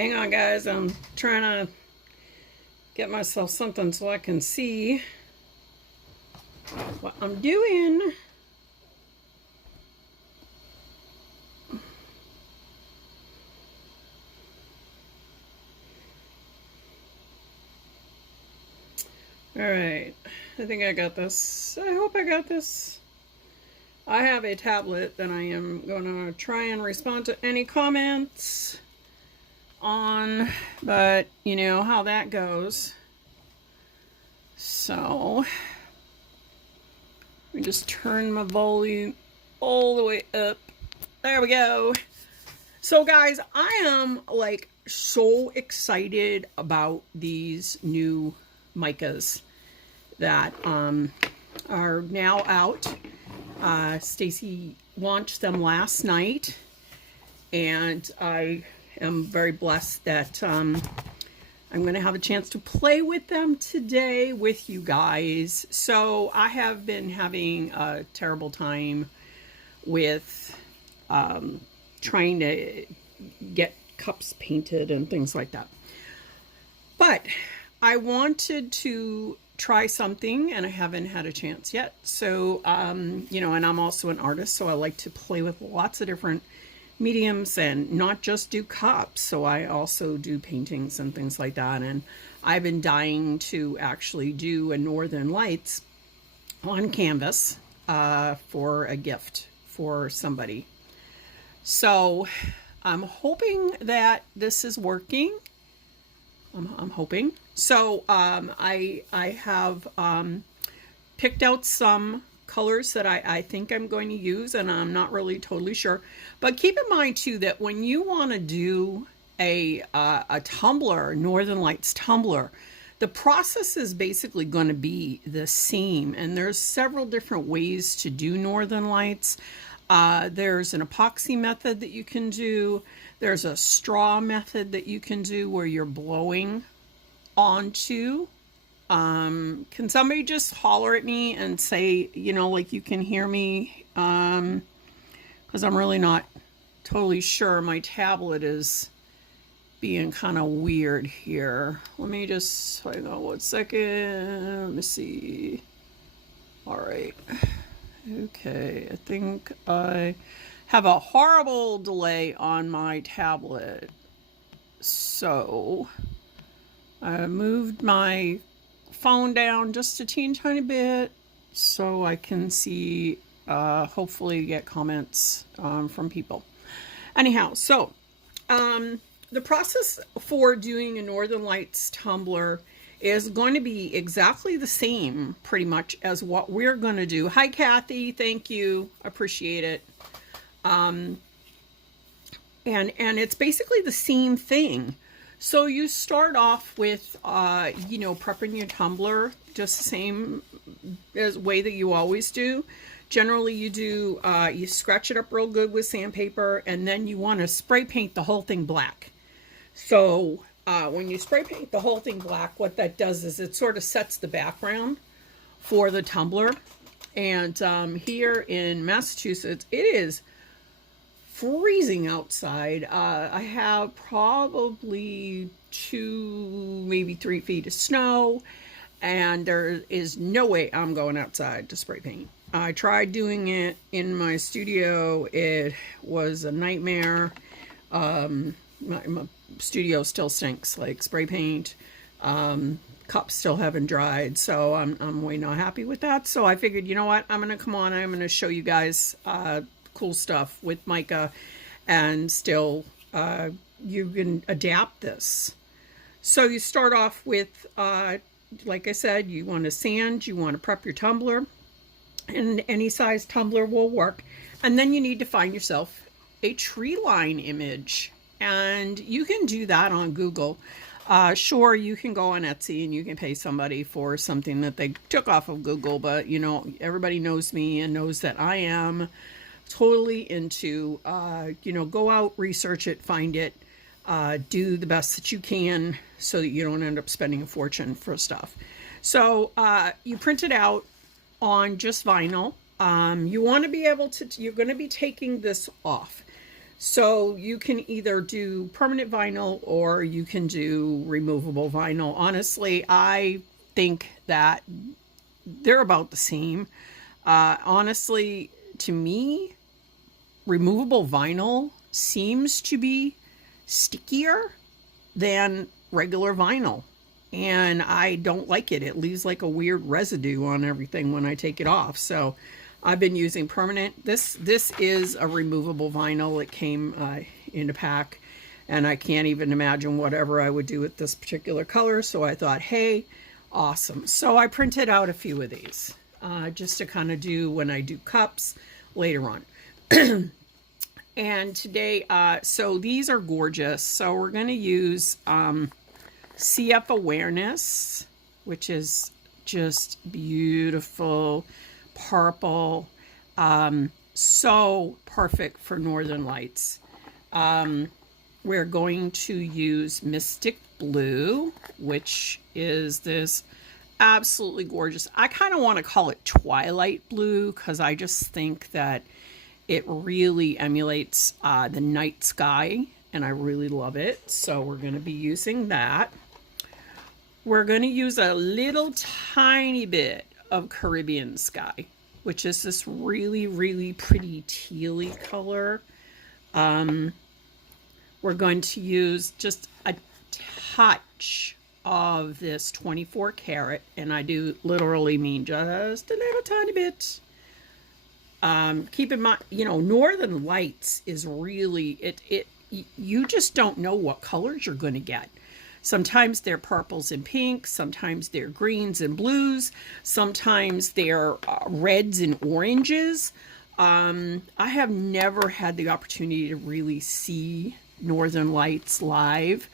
Hang on, guys. I'm trying to get myself something so I can see what I'm doing. All right. I think I got this. I hope I got this. I have a tablet that I am going to try and respond to any comments on, but you know how that goes. So let me just turn my volume all the way up. There we go. So guys, I am like so excited about these new micas that are now out. Stacy launched them last night, and I am very blessed that I'm going to have a chance to play with them today with you guys. So I have been having a terrible time with trying to get cups painted and things like that. But I wanted to try something, and I haven't had a chance yet. So, you know, and I'm also an artist, so I like to play with lots of different mediums and not just do cups. So I also do paintings and things like that. And I've been dying to actually do a Northern Lights on canvas for a gift for somebody. So I'm hoping that this is working. I'm hoping. So I have picked out some colors that I think I'm going to use, and I'm not really totally sure. But keep in mind too that when you want to do a tumbler, Northern Lights tumbler, the process is basically going to be the same. And there's several different ways to do Northern Lights. There's an epoxy method that you can do. There's a straw method that you can do where you're blowing onto. Can somebody just holler at me and say, you know, like you can hear me? Because I'm really not totally sure. My tablet is being kind of weird here. Let me just, hang on 1 second. Let me see. All right. Okay, I think I have a horrible delay on my tablet. So I moved my phone down just a teeny tiny bit so I can see, hopefully get comments from people. Anyhow, so the process for doing a Northern Lights tumbler is going to be exactly the same pretty much as what we're going to do. Hi Kathy, thank you, appreciate it. And it's basically the same thing. So you start off with, you know, prepping your tumbler, just the same as way that you always do. Generally you do, you scratch it up real good with sandpaper, and then you want to spray paint the whole thing black. So when you spray paint the whole thing black, what that does is it sort of sets the background for the tumbler. And here in Massachusetts, it is freezing outside. I have probably 2, maybe 3 feet of snow, and there is no way I'm going outside to spray paint. I tried doing it in my studio. It was a nightmare. My studio still stinks like spray paint. Cups still haven't dried, so I'm way not happy with that. So I figured, you know what, I'm gonna come on, I'm gonna show you guys cool stuff with mica, and still you can adapt this. So you start off with, like I said, you want to sand, you want to prep your tumbler, and any size tumbler will work. And then you need to find yourself a tree line image, and you can do that on Google. Sure, you can go on Etsy and you can pay somebody for something that they took off of Google, but you know, everybody knows me and knows that I am totally into, you know, go out, research it, find it, do the best that you can so that you don't end up spending a fortune for stuff. So you print it out on just vinyl. You want to be able to, you're going to be taking this off. So you can either do permanent vinyl or you can do removable vinyl. Honestly, I think that they're about the same. Honestly, to me, removable vinyl seems to be stickier than regular vinyl. And I don't like it. It leaves like a weird residue on everything when I take it off. So I've been using permanent. This is a removable vinyl. It came in a pack, and I can't even imagine whatever I would do with this particular color. So I thought, hey, awesome. So I printed out a few of these just to kind of do when I do cups later on. And today, so these are gorgeous. So we're going to use CF Awareness, which is just beautiful purple. So perfect for Northern Lights. We're going to use Mystic Blue, which is this absolutely gorgeous. I kind of want to call it Twilight Blue because I just think that it really emulates the night sky, and I really love it. So we're going to be using that. We're going to use a little tiny bit of Caribbean Sky, which is this really, really pretty tealy color. We're going to use just a touch of this 24 karat, and I do literally mean just a little tiny bit. Keep in mind, you know, Northern Lights is really, you just don't know what colors you're going to get. Sometimes they're purples and pinks, sometimes they're greens and blues, sometimes they're reds and oranges. I have never had the opportunity to really see Northern Lights live.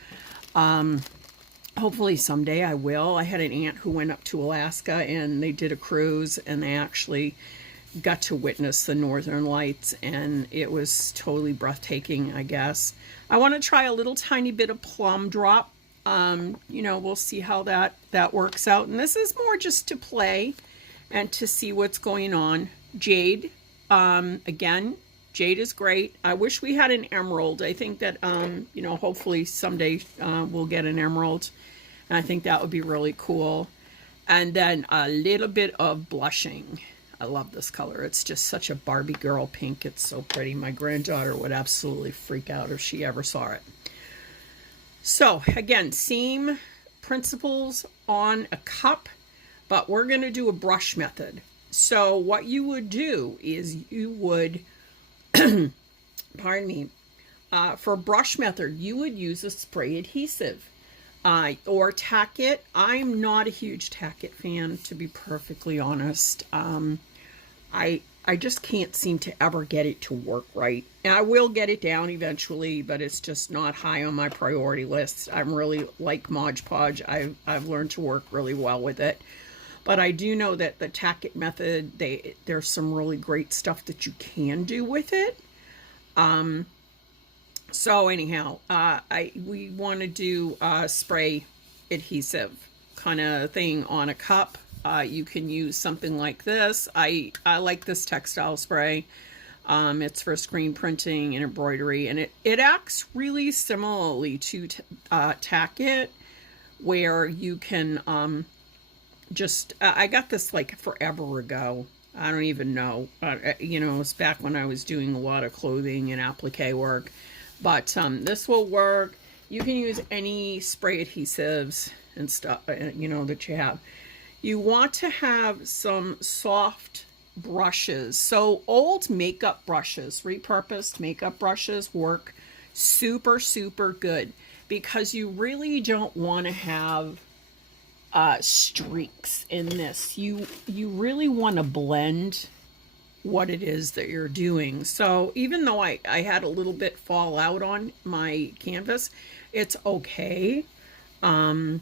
Hopefully someday I will. I had an aunt who went up to Alaska and they did a cruise and they actually got to witness the Northern Lights, and it was totally breathtaking, I guess. I want to try a little tiny bit of Plum Drop. You know, we'll see how that works out. And this is more just to play and to see what's going on. Jade, again, Jade is great. I wish we had an emerald. I think that, you know, hopefully someday we'll get an emerald. And I think that would be really cool. And then a little bit of blushing. I love this color. It's just such a Barbie girl pink. It's so pretty. My granddaughter would absolutely freak out if she ever saw it. So again, same principles on a cup, but we're going to do a brush method. So what you would do is you would, pardon me, for brush method, you would use a spray adhesive or tack it. I'm not a huge tack it fan, to be perfectly honest. I just can't seem to ever get it to work right. And I will get it down eventually, but it's just not high on my priority list. I'm really like Mod Podge. I've learned to work really well with it. But I do know that the tack it method, there's some really great stuff that you can do with it. So anyhow, we want to do a spray adhesive kind of thing on a cup. You can use something like this. I like this textile spray. It's for screen printing and embroidery, and it acts really similarly to tack it, where you can I got this like forever ago. I don't even know. You know, it's back when I was doing a lot of clothing and applique work. But this will work. You can use any spray adhesives and stuff, you know, that you have. You want to have some soft brushes. So old makeup brushes, repurposed makeup brushes work super, super good because you really don't want to have streaks in this. You really want to blend what it is that you're doing. So even though I had a little bit fall out on my canvas, it's okay. And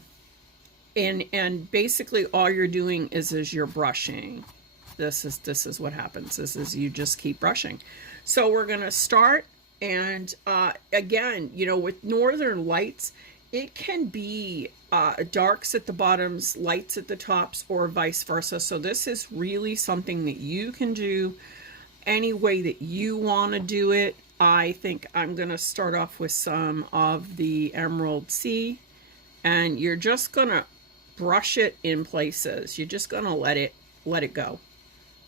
basically all you're doing is you're brushing. This is what happens. This is you just keep brushing. So we're gonna start, and again, you know, with Northern Lights, it can be darks at the bottoms, lights at the tops, or vice versa. So this is really something that you can do any way that you want to do it. I think I'm going to start off with some of the Emerald Sea, and you're just going to brush it in places. You're just going to let it go.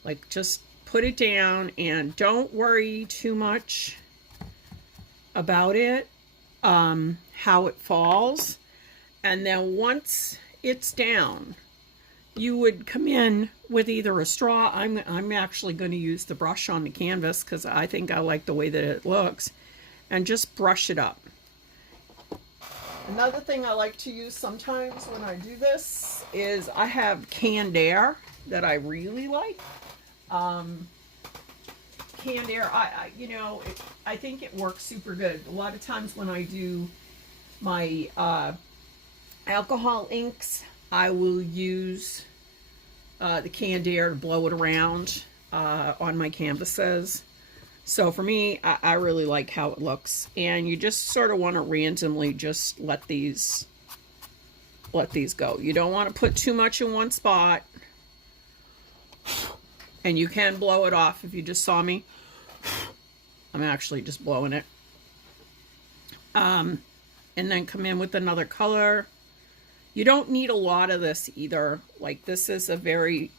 Like, just put it down and don't worry too much about it, how it falls. And then once it's down, you would come in with either a straw. I'm actually going to use the brush on the canvas because I think I like the way that it looks, and just brush it up. Another thing I like to use sometimes when I do this is I have canned air that I really like. Canned air, I think it works super good. A lot of times when I do my alcohol inks, I will use the canned air to blow it around on my canvases. So for me, I really like how it looks. And you just sort of want to randomly just let these go. You don't want to put too much in one spot. And you can blow it off if you just saw me. I'm actually just blowing it. And then come in with another color. You don't need a lot of this either. Like, this is a very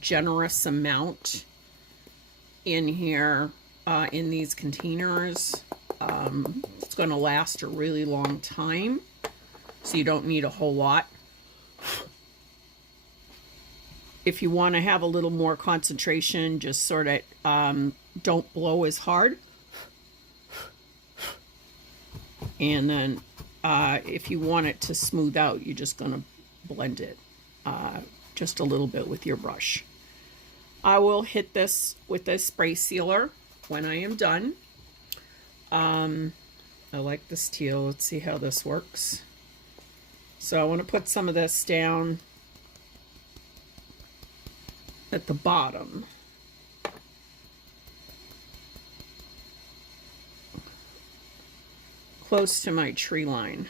generous amount in here, in these containers. It's going to last a really long time, so you don't need a whole lot. If you want to have a little more concentration, just sort of don't blow as hard. And then if you want it to smooth out, you're just going to blend it just a little bit with your brush. I will hit this with a spray sealer when I am done. I like this teal. Let's see how this works. So I want to put some of this down at the bottom. Close to my tree line.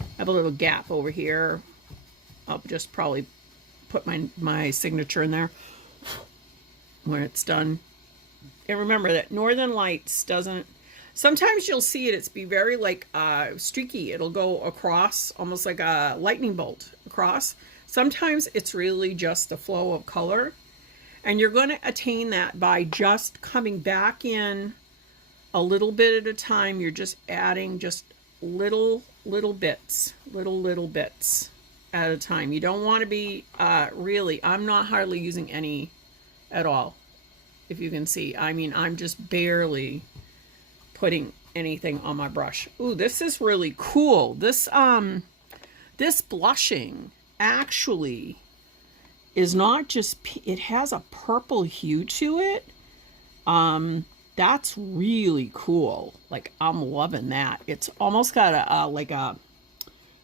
I have a little gap over here. I'll just probably put my signature in there when it's done. And remember that Northern Lights doesn't, sometimes you'll see it, it's be very like streaky. It'll go across almost like a lightning bolt across. Sometimes it's really just a flow of color. And you're going to attain that by just coming back in a little bit at a time. You're just adding just little bits at a time. You don't want to be really, I'm not hardly using any at all. If you can see, I mean, I'm just barely putting anything on my brush. Ooh, this is really cool. This blushing actually is not just, it has a purple hue to it. That's really cool. Like, I'm loving that. It's almost got a like a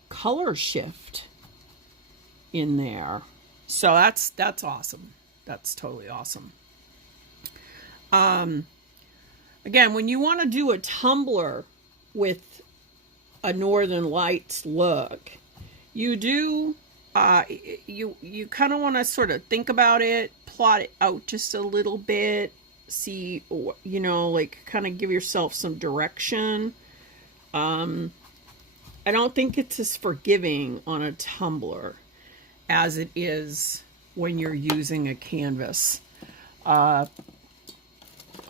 color shift in there. So that's awesome. That's totally awesome. Again, when you want to do a tumbler with a Northern Lights look, you do, you kind of want to sort of think about it, plot it out just a little bit, see, you know, like kind of give yourself some direction. I don't think it's as forgiving on a tumbler as it is when you're using a canvas. I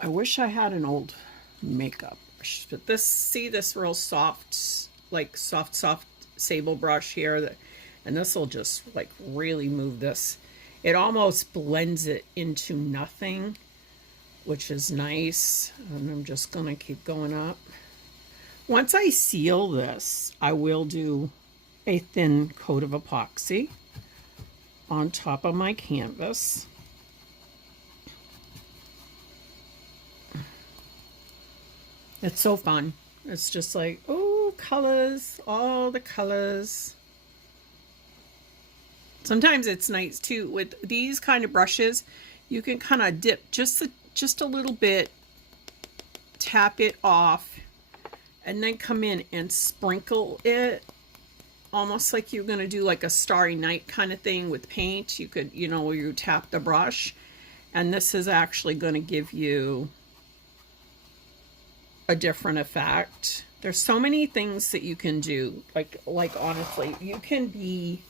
wish I had an old makeup brush, but this real soft, like soft sable brush here, and this will just like really move this. It almost blends it into nothing, which is nice. And I'm just gonna keep going up. Once I seal this, I will do a thin coat of epoxy on top of my canvas. It's so fun. It's just like, oh, colors, all the colors. Sometimes it's nice too with these kind of brushes. You can kind of dip just a little bit, tap it off, and then come in and sprinkle it almost like you're going to do like a Starry Night kind of thing with paint. You could, you know, where you tap the brush, and this is actually going to give you a different effect. There's so many things that you can do. Like honestly, you can be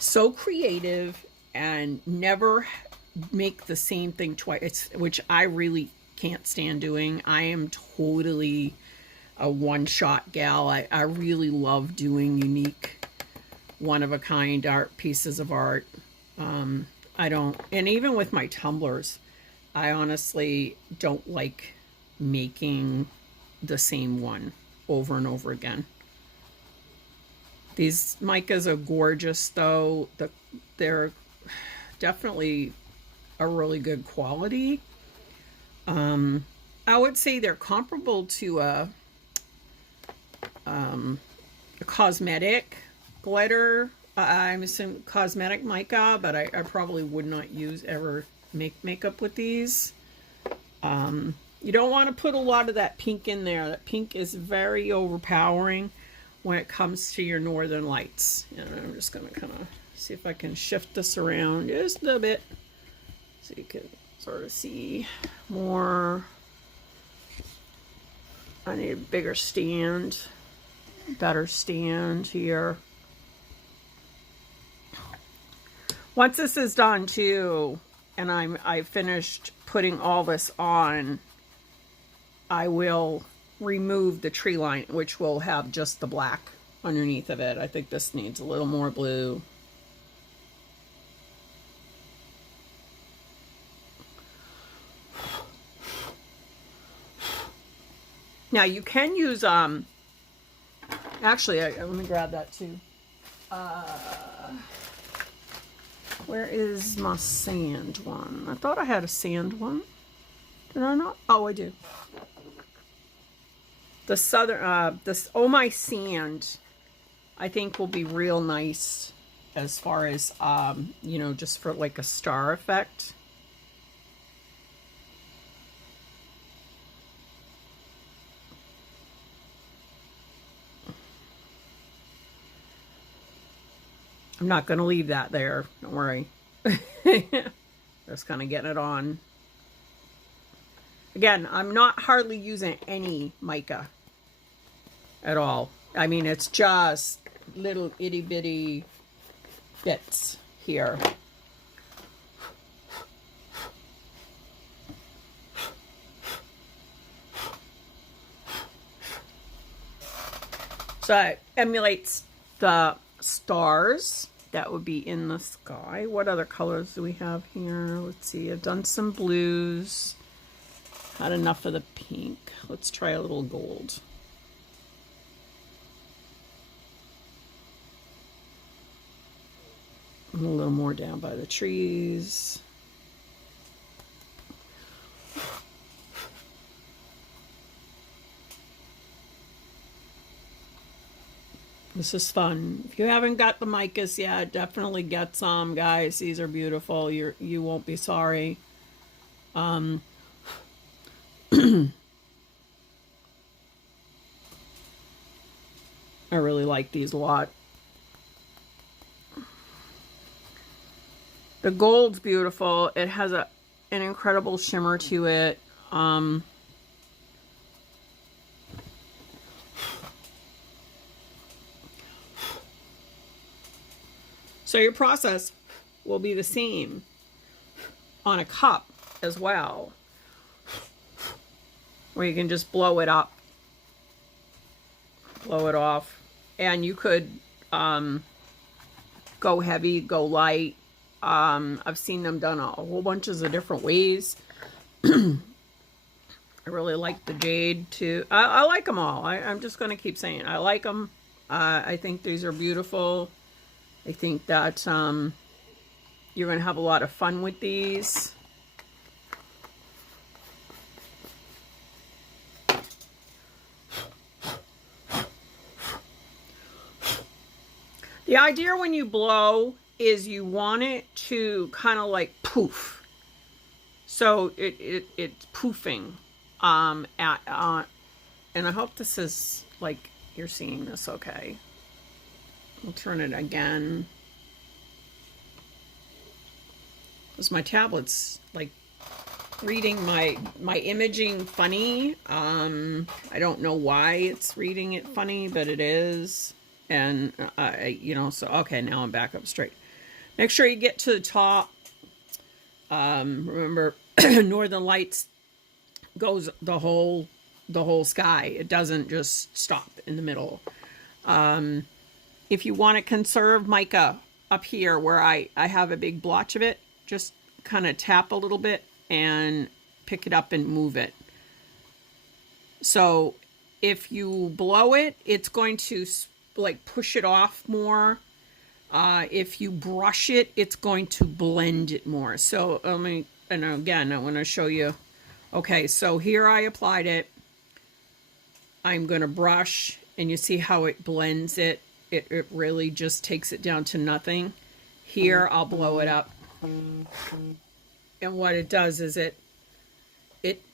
so creative and never make the same thing twice, which I really can't stand doing. I am totally a one-shot gal. I really love doing unique, one-of-a-kind art pieces of art. I don't, and even with my tumblers, I honestly don't like making the same one over and over again. These micas are gorgeous though. They're definitely a really good quality. I would say they're comparable to a cosmetic glitter. I'm assuming cosmetic mica, but I probably would not ever make makeup with these. You don't want to put a lot of that pink in there. That pink is very overpowering when it comes to your northern lights. And I'm just going to kind of see if I can shift this around just a little bit so you can sort of see more. I need a bigger stand, better stand here. Once this is done too, and I finished putting all this on, I will remove the tree line, which will have just the black underneath of it. I think this needs a little more blue. Now you can use, actually, let me grab that too. Where is my sand one? I thought I had a sand one. Did I not? Oh, I do. The Southern, this Oh My Sand, I think will be real nice as far as, you know, just for like a star effect. I'm not going to leave that there. Don't worry. Just kind of getting it on. Again, I'm not hardly using any mica at all. I mean, it's just little itty bitty bits here. So it emulates the stars that would be in the sky. What other colors do we have here? Let's see. I've done some blues. Had enough of the pink. Let's try a little gold. And a little more down by the trees. This is fun. If you haven't got the micas yet, definitely get some, guys. These are beautiful. You won't be sorry. I really like these a lot. The gold's beautiful. It has an incredible shimmer to it. So your process will be the same on a cup as well, where you can just blow it up, blow it off, and you could go heavy, go light. I've seen them done a whole bunches of different ways. I really like the Jade too. I like them all. I'm just going to keep saying I like them. I think these are beautiful. I think that you're going to have a lot of fun with these. The idea when you blow is you want it to kind of like poof. So it's poofing. And I hope this is like, you're seeing this okay. I'll turn it again. Because my tablet's like reading my imaging funny. I don't know why it's reading it funny, but it is. And, you know, so, okay, now I'm back up straight. Make sure you get to the top. Remember, Northern Lights goes the whole sky. It doesn't just stop in the middle. If you want to conserve mica up here where I have a big blotch of it, just kind of tap a little bit and pick it up and move it. So if you blow it, it's going to like push it off more. If you brush it, it's going to blend it more. So let me, and again, I want to show you. Okay, so here I applied it. I'm going to brush, and you see how it blends it. It really just takes it down to nothing. Here, I'll blow it up. And what it does is it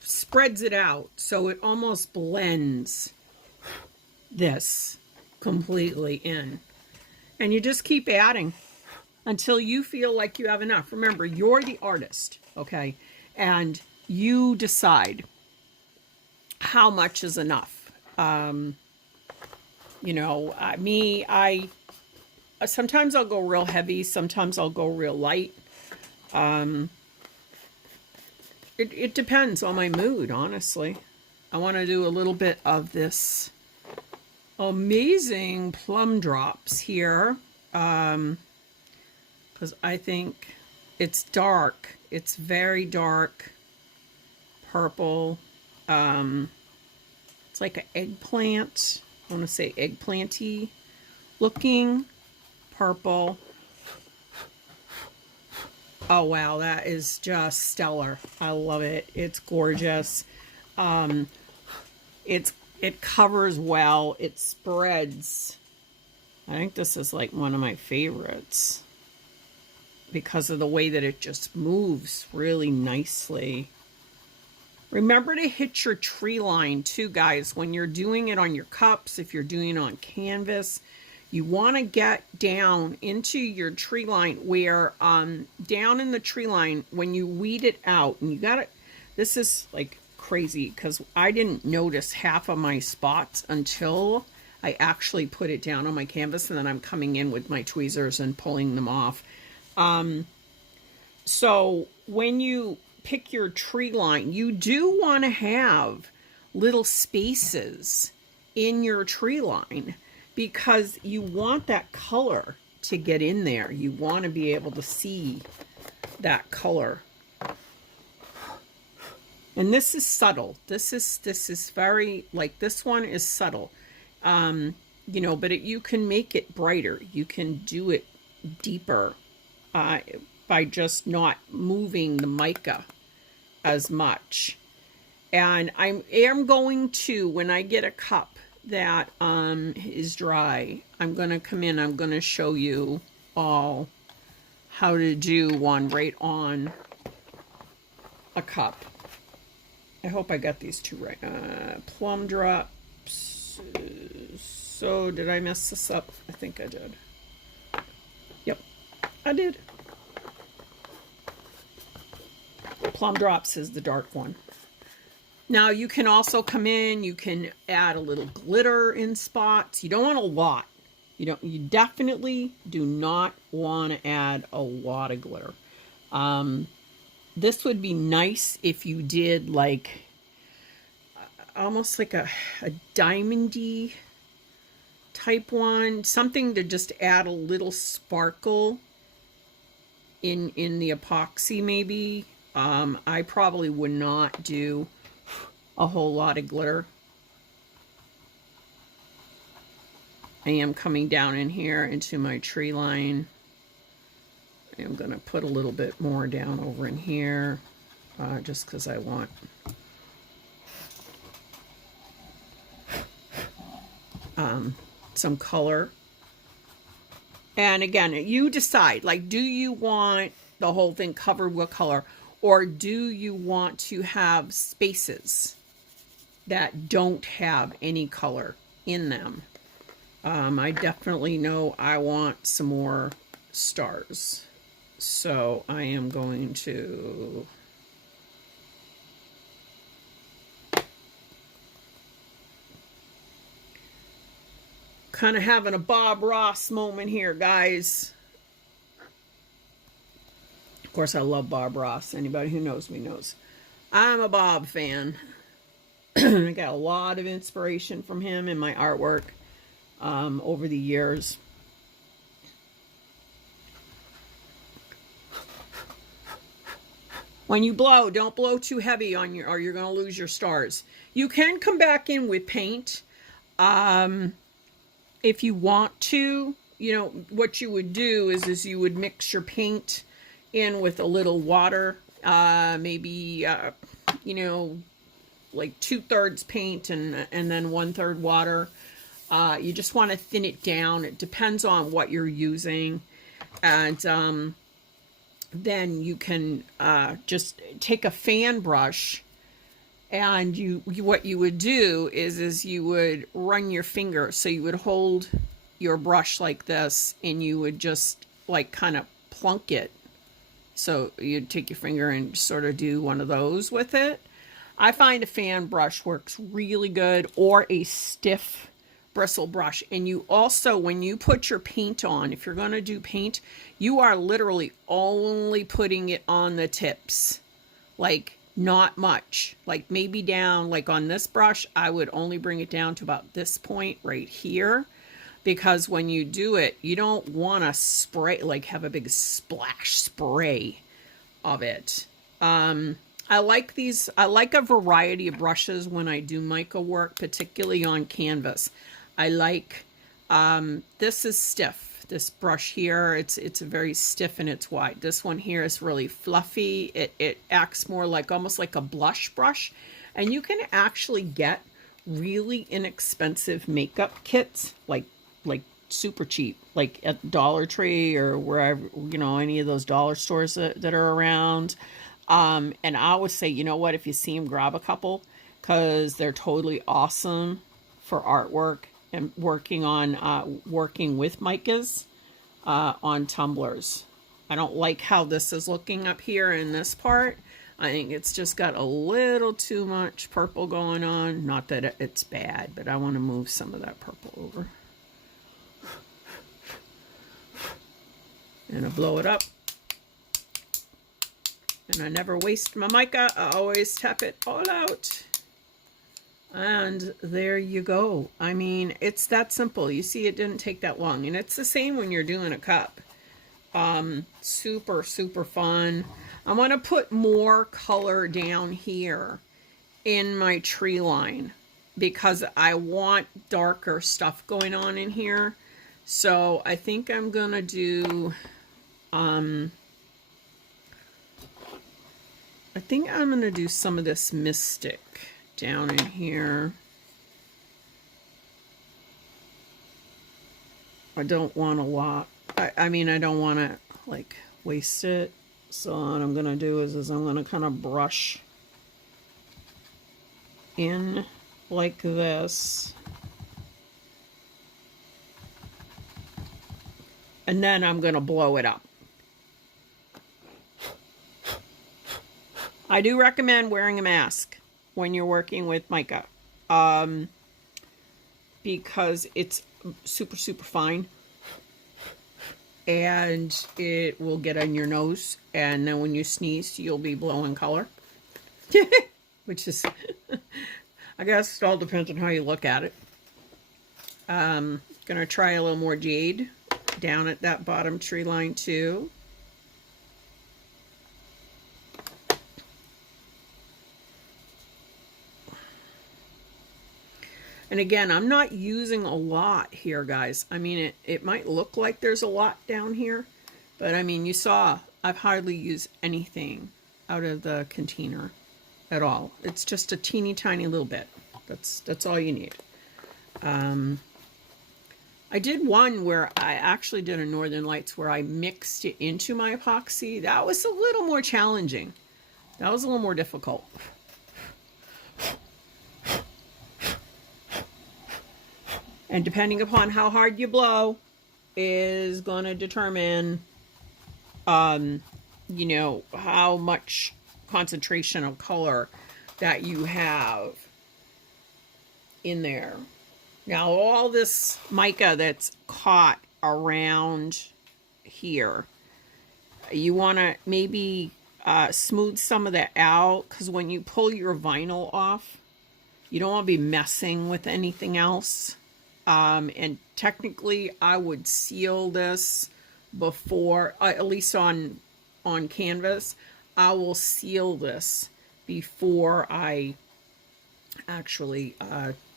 spreads it out, so it almost blends this completely in. And you just keep adding until you feel like you have enough. Remember, you're the artist, okay? And you decide how much is enough. You know, sometimes I'll go real heavy, sometimes I'll go real light. It depends on my mood, honestly. I want to do a little bit of this amazing plum drops here, because I think it's dark. It's very dark purple. It's like an eggplant. I want to say eggplanty looking purple. Oh wow, that is just stellar. I love it. It's gorgeous. It covers well. It spreads. I think this is like one of my favorites because of the way that it just moves really nicely. Remember to hit your tree line too, guys, when you're doing it on your cups. If you're doing it on canvas, you want to get down into your tree line where down in the tree line when you weed it out, and you got it. This is like crazy because I didn't notice half of my spots until I actually put it down on my canvas, and then I'm coming in with my tweezers and pulling them off. So when you pick your tree line, you do want to have little spaces in your tree line because you want that color to get in there. You want to be able to see that color. And this is subtle. This is very, like, this one is subtle. You know, but you can make it brighter. You can do it deeper by just not moving the mica as much. And I am going to, when I get a cup that is dry, I'm going to come in, I'm going to show you all how to do one right on a cup. I hope I got these two right. Plum drops. So did I mess this up? I think I did. Yep, I did. Plum drops is the dark one. Now you can also come in, you can add a little glitter in spots. You don't want a lot. You definitely do not want to add a lot of glitter. This would be nice if you did like almost like a diamondy type one, something to just add a little sparkle in the epoxy maybe. I probably would not do a whole lot of glitter. I am coming down in here into my tree line. I'm going to put a little bit more down over in here, just because I want some color. And again, you decide, like, do you want the whole thing covered with color, or do you want to have spaces that don't have any color in them? I definitely know I want some more stars. So I am going to kind of having a Bob Ross moment here, guys. Of course, I love Bob Ross. Anybody who knows me knows I'm a Bob fan. I got a lot of inspiration from him in my artwork over the years. When you blow, don't blow too heavy on your, or you're going to lose your stars. You can come back in with paint if you want to. You know, what you would do is you would mix your paint in with a little water, maybe, you know, like 2/3 paint and then 1/3 water. You just want to thin it down. It depends on what you're using. And then you can just take a fan brush, and what you would do is you would run your finger. So you would hold your brush like this, and you would just like kind of plunk it. So you'd take your finger and sort of do one of those with it. I find a fan brush works really good, or a stiff bristle brush. And you also, when you put your paint on, if you're going to do paint, you are literally only putting it on the tips, like not much, like maybe down, like on this brush, I would only bring it down to about this point right here, because when you do it, you don't want to spray, like have a big splash spray of it. I like these. I like a variety of brushes when I do mica work, particularly on canvas. I like, this is stiff. This brush here, it's very stiff and it's wide. This one here is really fluffy. It acts more like, almost like a blush brush. And you can actually get really inexpensive makeup kits, like super cheap, like at Dollar Tree or wherever, you know, any of those dollar stores that are around. And I always say, you know what, if you see them, grab a couple, because they're totally awesome for artwork and working with micas on tumblers. I don't like how this is looking up here in this part. I think it's just got a little too much purple going on. Not that it's bad, but I want to move some of that purple over. And I blow it up. And I never waste my mica. I always tap it all out. And there you go. I mean, it's that simple. You see, it didn't take that long. And it's the same when you're doing a cup. Super, super fun. I want to put more color down here in my tree line, because I want darker stuff going on in here. So I think I'm going to do... I think I'm going to do some of this Mystic down in here. I don't want a lot. I mean, I don't want to, like, waste it. So what I'm going to do is I'm going to kind of brush in like this. And then I'm going to blow it up. I do recommend wearing a mask when you're working with mica, because it's super, super fine, and it will get on your nose, and then when you sneeze, you'll be blowing color, which is, I guess it all depends on how you look at it. Gonna try a little more Jade down at that bottom tree line too. And again, I'm not using a lot here, guys. I mean, it might look like there's a lot down here, but I mean, you saw I've hardly used anything out of the container at all. It's just a teeny tiny little bit. That's all you need. I did one where I actually did a Northern Lights where I mixed it into my epoxy. That was a little more challenging. That was a little more difficult. And depending upon how hard you blow is going to determine, you know, how much concentration of color that you have in there. Now, all this mica that's caught around here, you want to maybe smooth some of that out, because when you pull your vinyl off, you don't want to be messing with anything else. And technically, I would seal this before, at least on canvas, I will seal this before I actually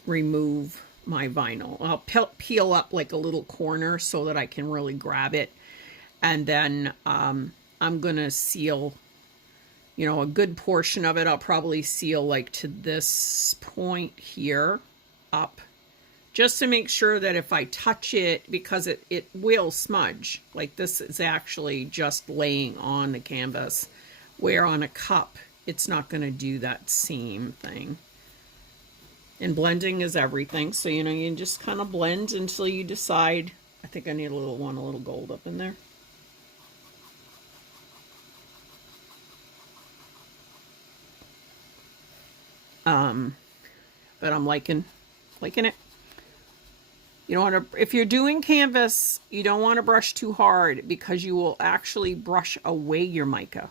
remove my vinyl. I'll peel up like a little corner so that I can really grab it. And then I'm going to seal, you know, a good portion of it. I'll probably seal like to this point here up, just to make sure that if I touch it, because it will smudge. Like this is actually just laying on the canvas, where on a cup, it's not going to do that same thing. And blending is everything. So, you know, you just kind of blend until you decide. I think I need a little gold up in there. But I'm liking it. You don't want to, if you're doing canvas, you don't want to brush too hard, because you will actually brush away your mica.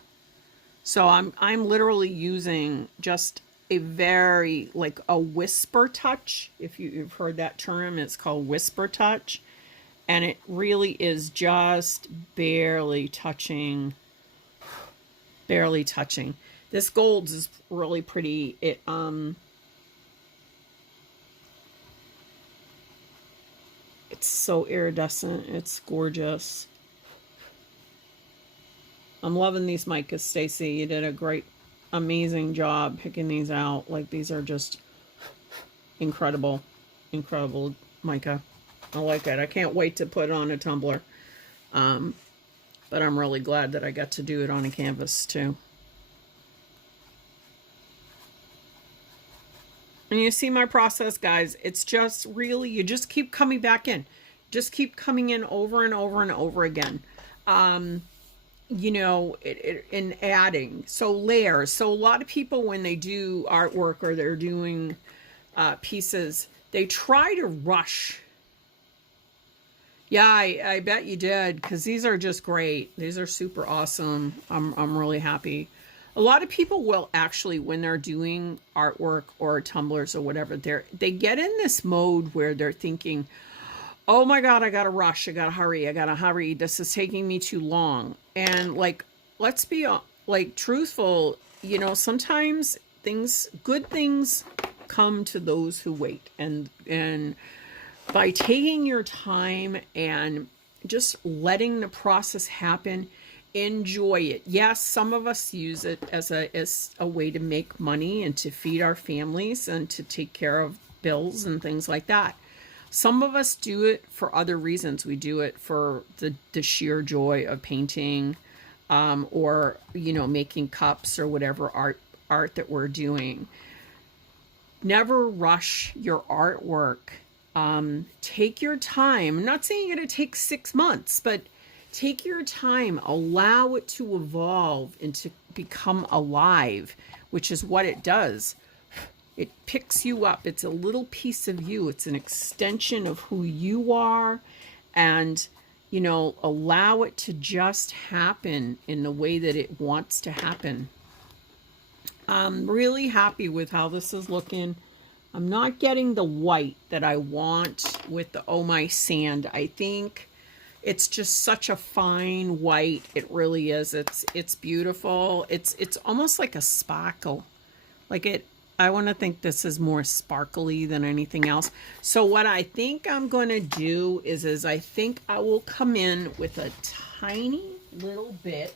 So I'm literally using just a very, like a whisper touch. If you've heard that term, it's called whisper touch. And it really is just barely touching. This gold is really pretty. It's so iridescent. It's gorgeous. I'm loving these micas, Stacy. You did a great, amazing job picking these out. Like, these are just incredible mica. I like it. I can't wait to put it on a tumbler. But I'm really glad that I got to do it on a canvas too. And you see my process, guys. It's just really, you just keep coming back in. Just keep coming in over and over and over again. You know, in adding. So layers. So a lot of people, when they do artwork or they're doing pieces, they try to rush. Yeah, I bet you did, because these are just great. These are super awesome. I'm really happy. A lot of people will actually, when they're doing artwork or tumblers or whatever, they get in this mode where they're thinking, oh my God, I gotta rush, I gotta hurry, this is taking me too long. And like, let's be like truthful, you know, sometimes good things come to those who wait. And by taking your time and just letting the process happen, enjoy it. Yes, some of us use it as a way to make money and to feed our families and to take care of bills and things like that. Some of us do it for other reasons. We do it for the sheer joy of painting, or, you know, making cups or whatever art that we're doing. Never rush your artwork. Take your time. I'm not saying you're going to take 6 months, but take your time. Allow it to evolve and to become alive, which is what it does. It picks you up. It's a little piece of you. It's an extension of who you are. And, you know, allow it to just happen in the way that it wants to happen. I'm really happy with how this is looking. I'm not getting the white that I want with the Oh My Sand. I think it's just such a fine white. It really is. It's beautiful. It's almost like a sparkle. Like it, I want to think this is more sparkly than anything else. So what I think I'm going to do is I think I will come in with a tiny little bit.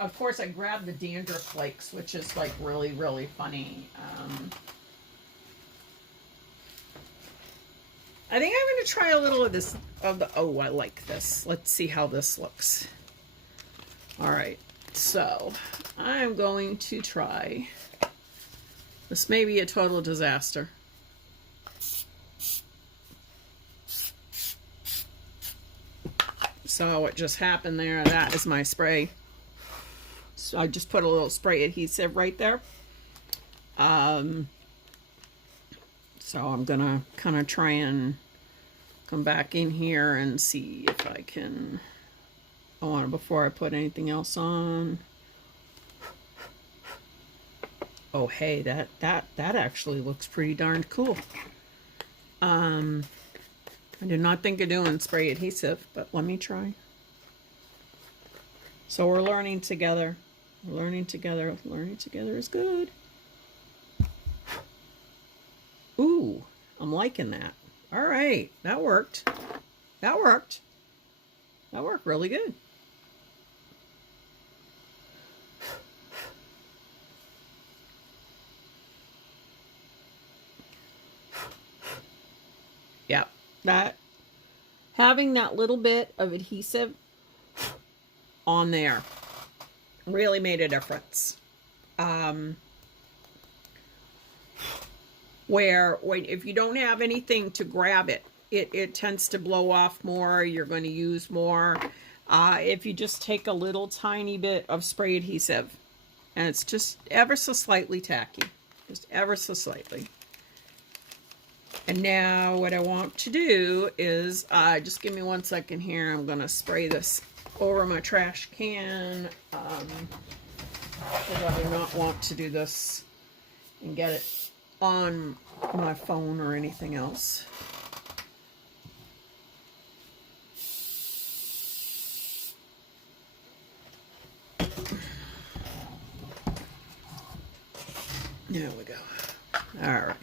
Of course, I grabbed the dandruff flakes, which is like really, really funny. I think I'm going to try a little of this, oh, I like this. Let's see how this looks. All right, so I'm going to try This may be a total disaster. So what just happened there, that is my spray. So I just put a little spray adhesive right there. So I'm gonna kind of try and come back in here and see if I can, before I put anything else on. Oh, hey, that actually looks pretty darned cool. I did not think of doing spray adhesive, but let me try. So we're learning together. We're learning together. Learning together is good. Ooh, I'm liking that. All right, that worked. That worked. That worked really good. Yeah, that having that little bit of adhesive on there really made a difference. Where if you don't have anything to grab it, it tends to blow off more. You're going to use more. If you just take a little tiny bit of spray adhesive, and it's just ever so slightly tacky, just ever so slightly. And now what I want to do is, just give me 1 second here. I'm going to spray this over my trash can. Because I do not want to do this and get it on my phone or anything else. There we go. All right.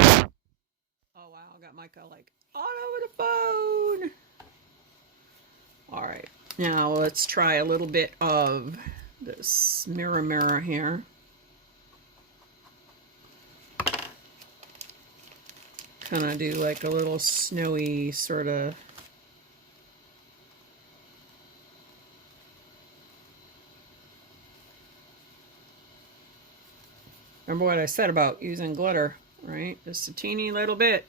Oh wow, I got Micah like all over the phone. All right, now let's try a little bit of this mirror here. Kind of do like a little snowy sort of. Remember what I said about using glitter, right? Just a teeny little bit.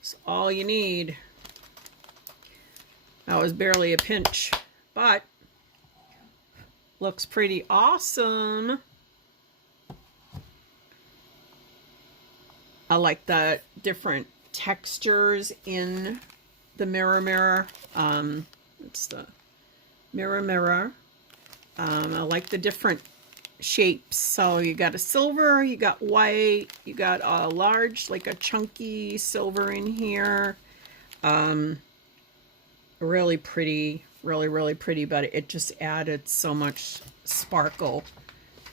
It's all you need. That was barely a pinch, but looks pretty awesome. I like the different textures in the mirror. It's the mirror. I like the different shapes. So you got a silver, you got white, you got a large, like a chunky silver in here. Really pretty, really pretty, but it just added so much sparkle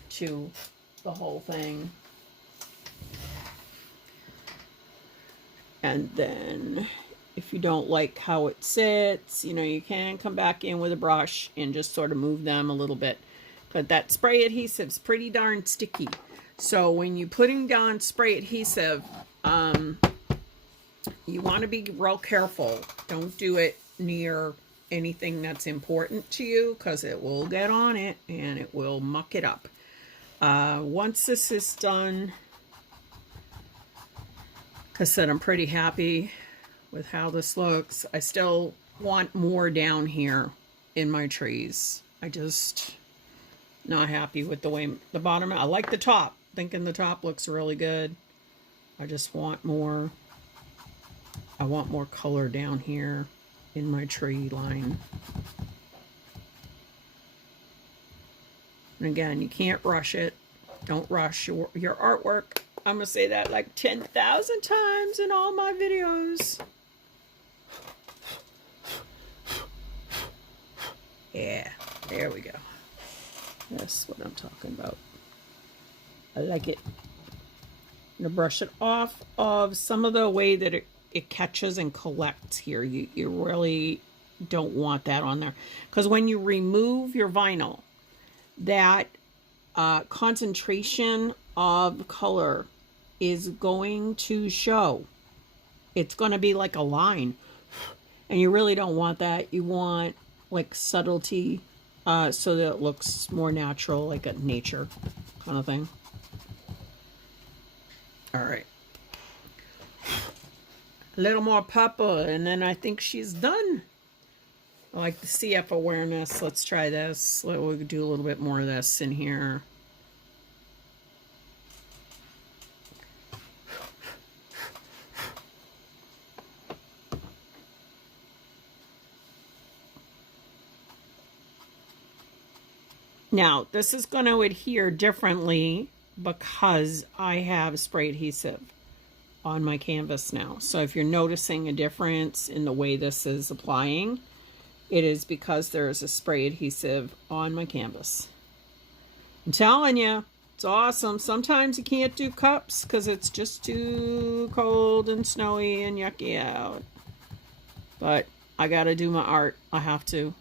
to the whole thing. And then if you don't like how it sits, you know, you can come back in with a brush and just sort of move them a little bit. But that spray adhesive is pretty darn sticky. So when you're putting down spray adhesive, you want to be real careful. Don't do it near anything that's important to you, because it will get on it and it will muck it up. Once this is done, like I said, I'm pretty happy with how this looks. I still want more down here in my trees. I just not happy with the way the bottom. I like the top, thinking the top looks really good. I just want more. I want more color down here in my tree line. And again, you can't rush it. Don't rush your artwork. I'm gonna say that like 10,000 times in all my videos. Yeah, there we go. That's what I'm talking about. I like it. I'm gonna brush it off of some of the way that it catches and collects here. You really don't want that on there, because when you remove your vinyl, that concentration of color is going to show. It's going to be like a line, and you really don't want that. You want like subtlety so that it looks more natural, like a nature kind of thing. All right. A little more purple, and then I think she's done. I like the CF awareness. Let's try this. We'll do a little bit more of this in here. Now, this is going to adhere differently because I have spray adhesive on my canvas now. So if you're noticing a difference in the way this is applying, it is because there is a spray adhesive on my canvas. I'm telling you, it's awesome. Sometimes you can't do cups because it's just too cold and snowy and yucky out. But I got to do my art. I have to.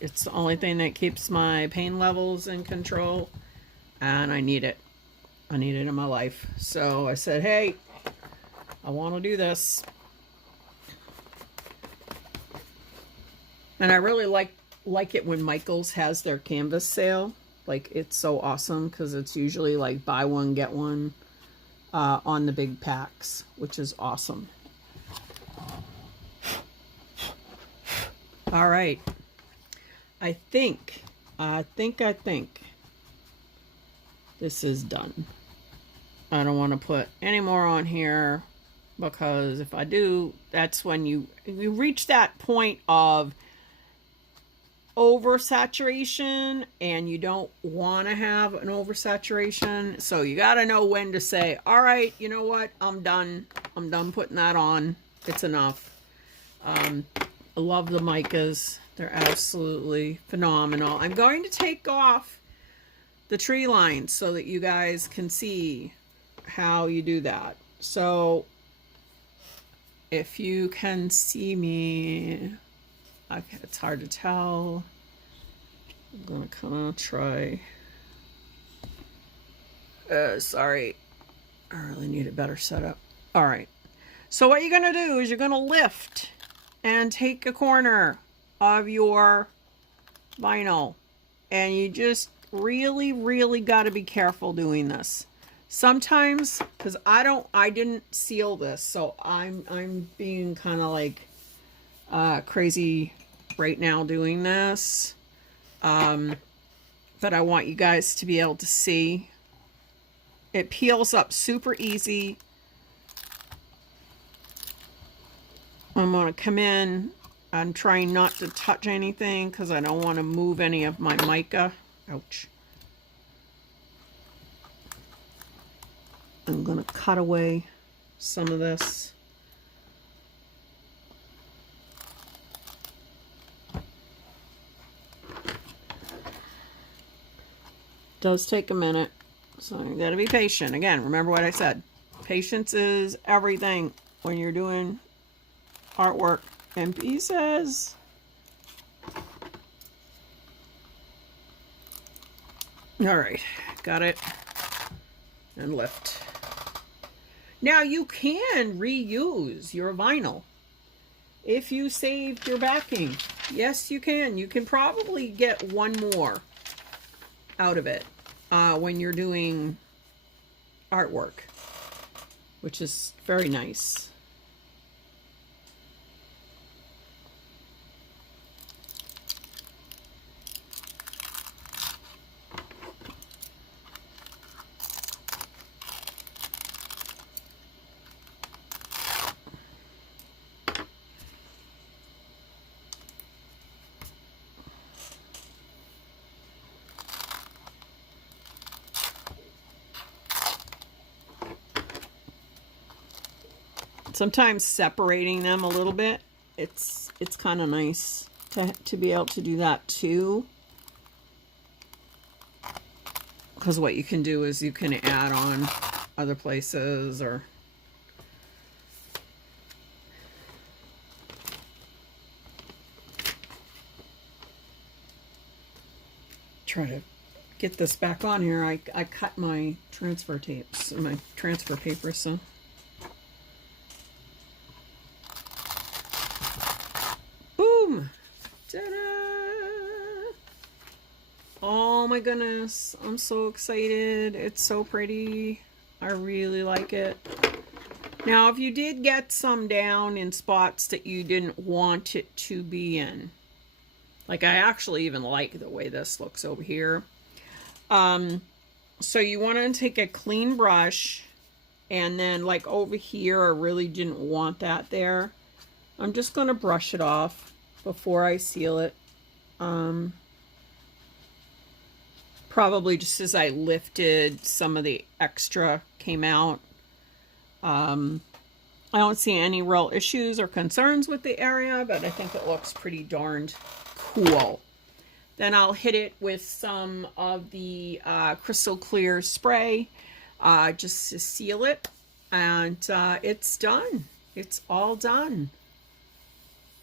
It's the only thing that keeps my pain levels in control, and I need it. I need it in my life. So I said, hey, I want to do this. And I really like it when Michaels has their canvas sale. Like, it's so awesome because it's usually like buy one, get one on the big packs, which is awesome. All right. I think this is done. I don't want to put any more on here because if I do, that's when you reach that point of oversaturation, and you don't want to have an oversaturation. So you got to know when to say, all right, you know what? I'm done putting that on. It's enough. I love the micas. They're absolutely phenomenal. I'm going to take off the tree line so that you guys can see how you do that. So if you can see me, okay, it's hard to tell. I'm gonna kind of try. Sorry, I really need a better setup. All right, so what you're gonna do is you're gonna lift and take a corner of your vinyl, and you just really got to be careful doing this. Sometimes, because I didn't seal this, so I'm being kind of like crazy right now doing this, but I want you guys to be able to see. It peels up super easy. I'm going to come in. I'm trying not to touch anything because I don't want to move any of my mica. Ouch. I'm going to cut away some of this. Does take a minute, so you got to be patient. Again, remember what I said. Patience is everything when you're doing artwork and pieces. All right, got it. And lift. Now you can reuse your vinyl if you saved your backing. Yes, you can. You can probably get one more out of it when you're doing artwork, which is very nice. Sometimes separating them a little bit, it's kind of nice to be able to do that too. Because what you can do is you can add on other places or try to get this back on here. I cut my transfer tapes, my transfer paper, so. Boom! Ta-da! my goodness. I'm so excited. It's so pretty. I really like it. Now, if you did get some down in spots that you didn't want it to be in, like I actually even like the way this looks over here. So you want to take a clean brush, and then like over here, I really didn't want that there. I'm just going to brush it off before I seal it. Probably just as I lifted, some of the extra came out. I don't see any real issues or concerns with the area, but I think it looks pretty darned cool. Then I'll hit it with some of the crystal clear spray just to seal it. And it's done. It's all done.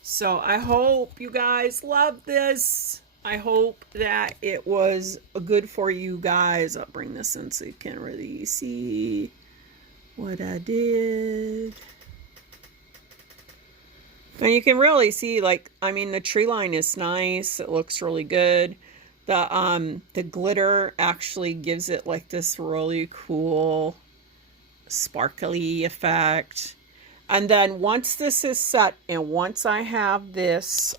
So I hope you guys love this. I hope that it was good for you guys. I'll bring this in so you can really see what I did. And you can really see, like, I mean, the tree line is nice. It looks really good. The glitter actually gives it like this really cool sparkly effect. And then once this is set, and once I have this